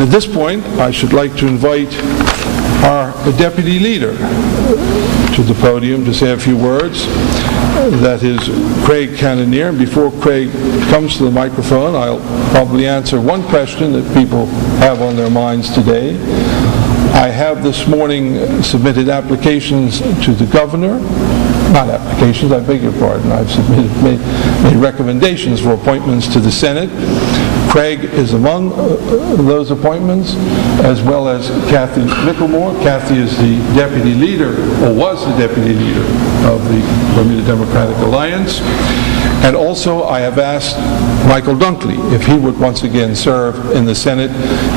And at this point, I should like to invite our deputy leader to the podium to say a few words. That is Craig Cannonier. And before Craig comes to the microphone, I'll probably answer one question that people have on their minds today. I have this morning submitted applications to the governor. Not applications, I beg your pardon. I've made recommendations for appointments to the Senate. Craig is among those appointments, as well as Kathy Mickelmore. Kathy is the deputy leader, or was the deputy leader, of the Bermuda Democratic Alliance. And also I have asked Michael Dunkley if he would once again serve in the Senate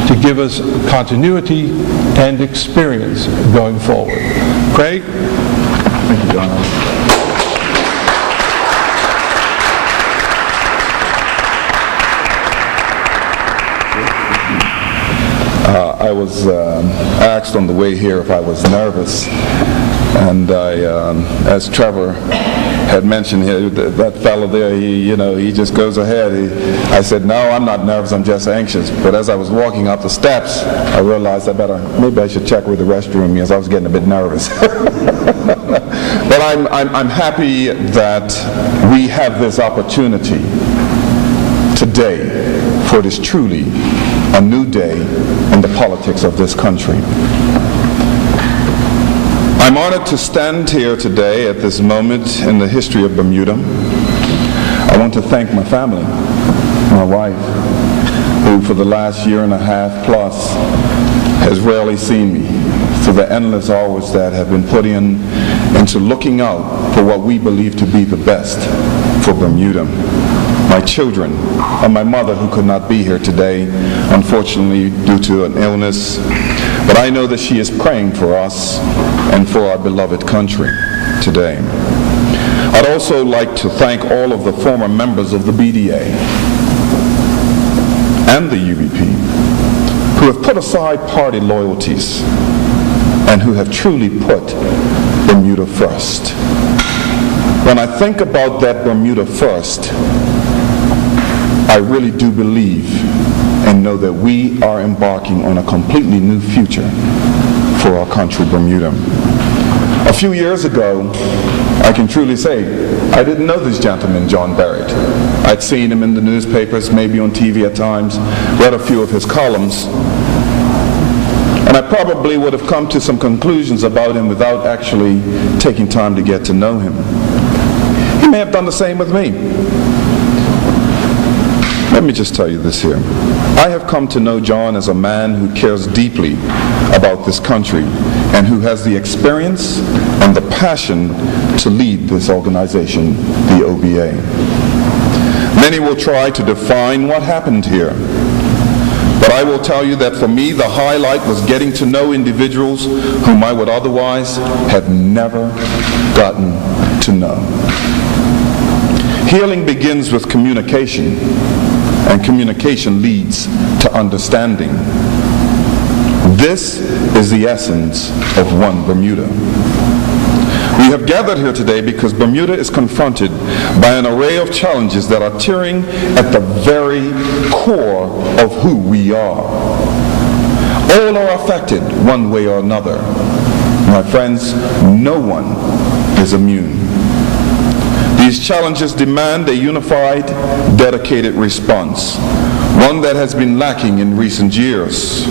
to give us continuity and experience going forward. Craig? Thank you, John. I was asked on the way here if I was nervous, and as Trevor had mentioned here, that fellow there, he just goes ahead. I said, no, I'm not nervous, I'm just anxious. But as I was walking up the steps, I realized maybe I should check where the restroom is. I was getting a bit nervous. But I'm happy that we have this opportunity today, for it is truly a new day in the politics of this country. I'm honored to stand here today at this moment in the history of Bermuda. I want to thank my family, my wife, who for the last year and a half plus has rarely seen me, for the endless hours that have been put into looking out for what we believe to be the best for Bermuda. My children, and my mother, who could not be here today, unfortunately due to an illness, but I know that she is praying for us and for our beloved country today. I'd also like to thank all of the former members of the BDA and the UBP who have put aside party loyalties and who have truly put Bermuda first. When I think about that Bermuda first, I really do believe and know that we are embarking on a completely new future for our country, Bermuda. A few years ago, I can truly say, I didn't know this gentleman, John Barrett. I'd seen him in the newspapers, maybe on TV at times, read a few of his columns, and I probably would have come to some conclusions about him without actually taking time to get to know him. He may have done the same with me. Let me just tell you this here. I have come to know John as a man who cares deeply about this country and who has the experience and the passion to lead this organization, the OBA. Many will try to define what happened here, but I will tell you that for me the highlight was getting to know individuals whom I would otherwise have never gotten to know. Healing begins with communication, and communication leads to understanding. This is the essence of One Bermuda. We have gathered here today because Bermuda is confronted by an array of challenges that are tearing at the very core of who we are. All are affected one way or another. My friends, no one is immune. These challenges demand a unified, dedicated response, one that has been lacking in recent years.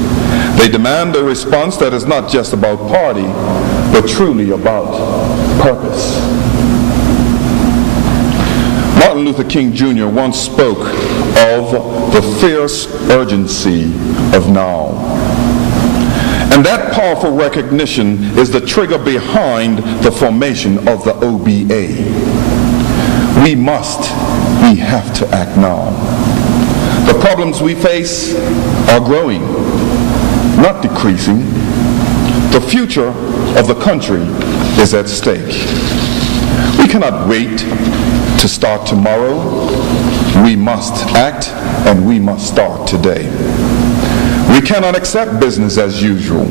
They demand a response that is not just about party, but truly about purpose. Martin Luther King Jr. once spoke of the fierce urgency of now. And that powerful recognition is the trigger behind the formation of the OBA. We have to act now. The problems we face are growing, not decreasing. The future of the country is at stake. We cannot wait to start tomorrow. We must act, and we must start today. We cannot accept business as usual.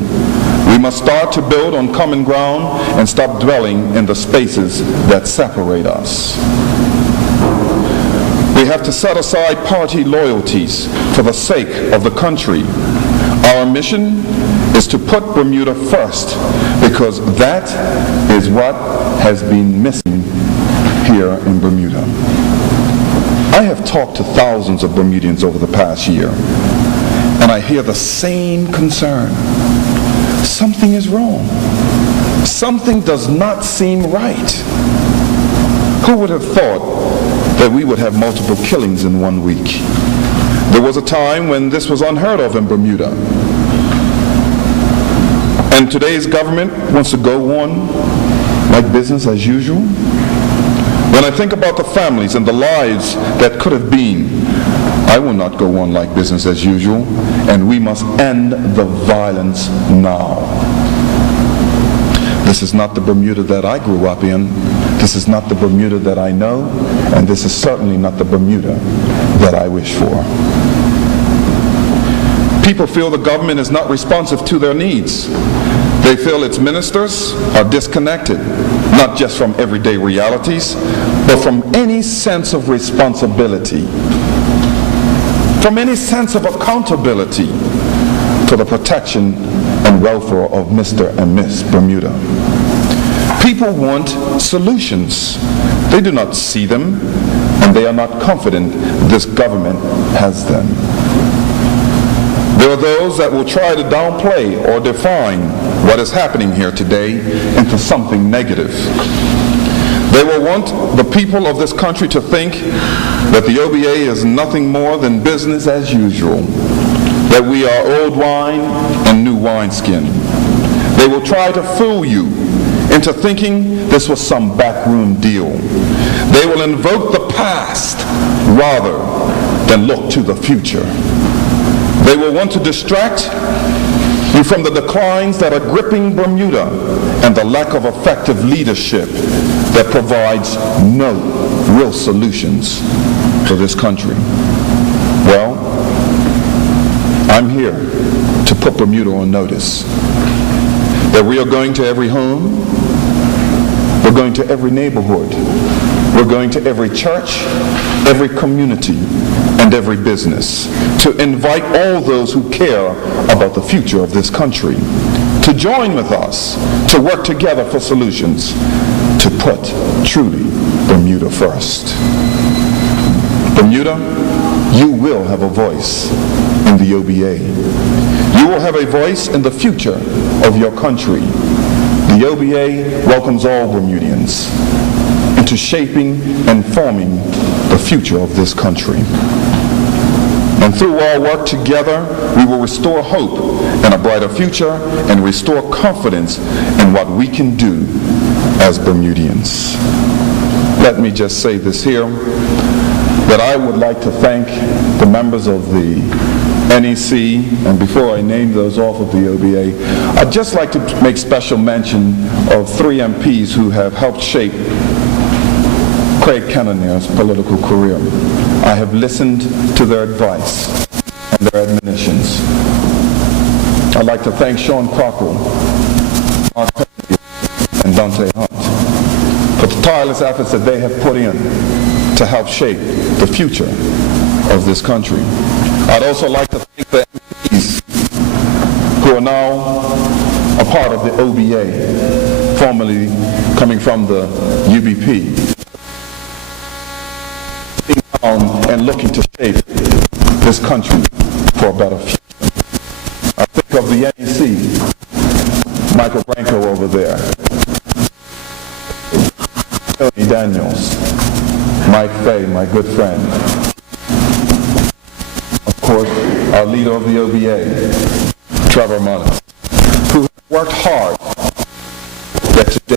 We must start to build on common ground and stop dwelling in the spaces that separate us. We have to set aside party loyalties for the sake of the country. Our mission is to put Bermuda first, because that is what has been missing here in Bermuda. I have talked to thousands of Bermudians over the past year, and I hear the same concern. Something is wrong. Something does not seem right. Who would have thought that we would have multiple killings in 1 week? There was a time when this was unheard of in Bermuda. And today's government wants to go on like business as usual. When I think about the families and the lives that could have been, I will not go on like business as usual, and we must end the violence now. This is not the Bermuda that I grew up in. This is not the Bermuda that I know, and this is certainly not the Bermuda that I wish for. People feel the government is not responsive to their needs. They feel its ministers are disconnected, not just from everyday realities, but from any sense of responsibility, from any sense of accountability for the protection and welfare of Mr. and Miss Bermuda. People want solutions. They do not see them, and they are not confident this government has them. There are those that will try to downplay or define what is happening here today into something negative. They will want the people of this country to think that the OBA is nothing more than business as usual, that we are old wine and new wineskin. They will try to fool you into thinking this was some backroom deal. They will invoke the past rather than look to the future. They will want to distract you from the declines that are gripping Bermuda and the lack of effective leadership that provides no real solutions for this country. Well, I'm here to put Bermuda on notice that we are going to every home, we're going to every neighborhood, we're going to every church, every community, and every business to invite all those who care about the future of this country to join with us, to work together for solutions, to put truly Bermuda first. Bermuda, you will have a voice in the OBA. You will have a voice in the future of your country. The OBA welcomes all Bermudians into shaping and forming the future of this country. And through our work together, we will restore hope in a brighter future and restore confidence in what we can do as Bermudians. Let me just say this here, that I would like to thank the members of the NEC, and before I name those off of the OBA, I'd just like to make special mention of 3 MPs who have helped shape Craig Cannonier's political career. I have listened to their advice and their admonitions. I'd like to thank Sean Cockrell, Mark Petty, and Dante Hunt for the tireless efforts that they have put in to help shape the future of this country. I'd also like to thank the MPs who are now a part of the OBA, formerly coming from the UBP, and looking to shape this country for a better future. I think of the NEC, Michael Branco over there, Tony Daniels, Mike Fay, my good friend, of course, our leader of the OBA, Trevor Munnis, who has worked hard that today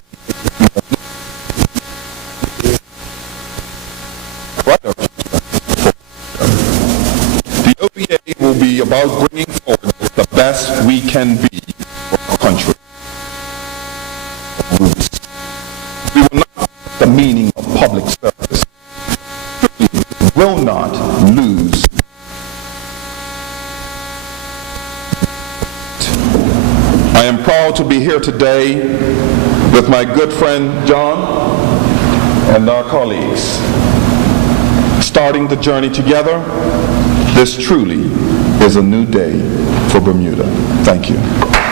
the OBA will be about bringing forward the best we can be for our country. We will not the meaning of public service. We will not lose. I am proud to be here today with my good friend John and our colleagues, starting the journey together. This truly is a new day for Bermuda. Thank you.